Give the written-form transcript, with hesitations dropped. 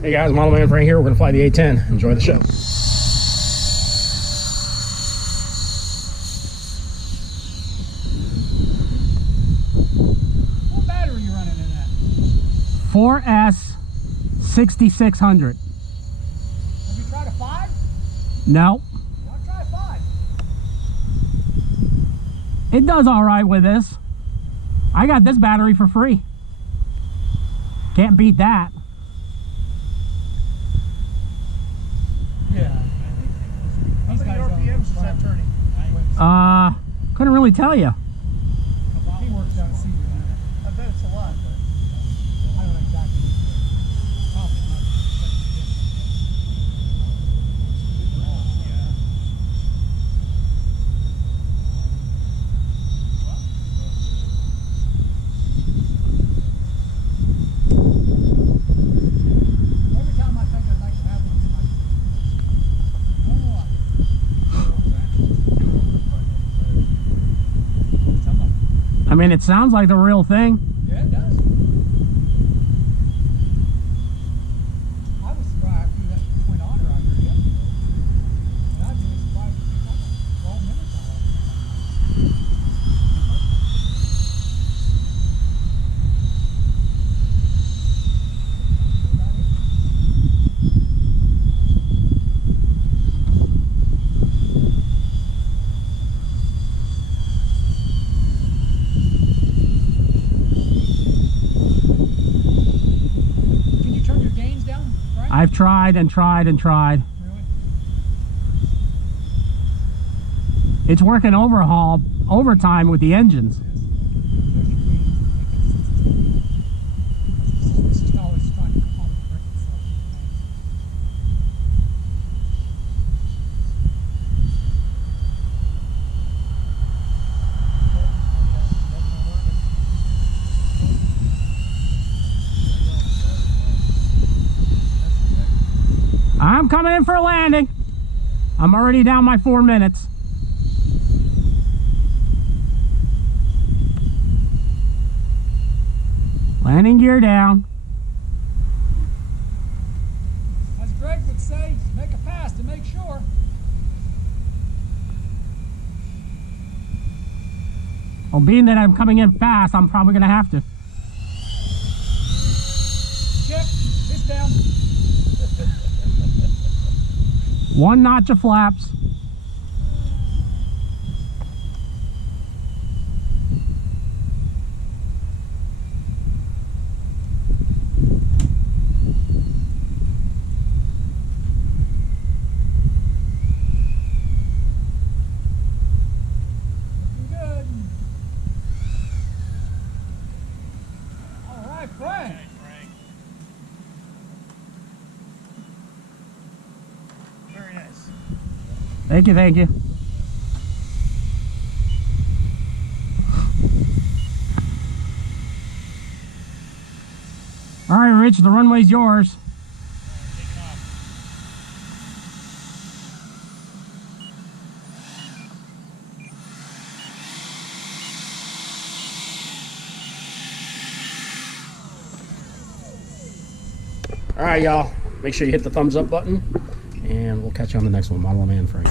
Hey guys, Model Man Frank here. We're going to fly the A-10. Enjoy the show. What battery are you running in that? 4S 6600. Have you tried a 5? No. You want to try a 5? It does all right with this. I got this battery for free. Can't beat that. Yeah. How many RPMs is that turning? Couldn't really tell you. He works out see I bet it's a lot. I don't know exactly. Probably not. Every time I think I'd like to have one in my I don't know why. I mean, it sounds like the real thing. Yeah, it does. I was surprised after that Twin Otter out here yesterday. And I'd be surprised if it took 12 minutes out of it. Can you turn your gains down, Frank? I've tried and tried and tried. Really? It's working overtime with the engines. It's just always trying to come on and break itself. I'm coming in for a landing. I'm already down my 4 minutes. Landing gear down. As Greg would say, make a pass to make sure. Well, being that I'm coming in fast, I'm probably going to have to. Check. It's down. 1 notch of flaps. Looking good. All right, Frank. Very nice. Thank you, thank you. All right, Rich, the runway's yours. All right, y'all. Make sure you hit the thumbs up button, and we'll catch you on the next one. Model Man Frank.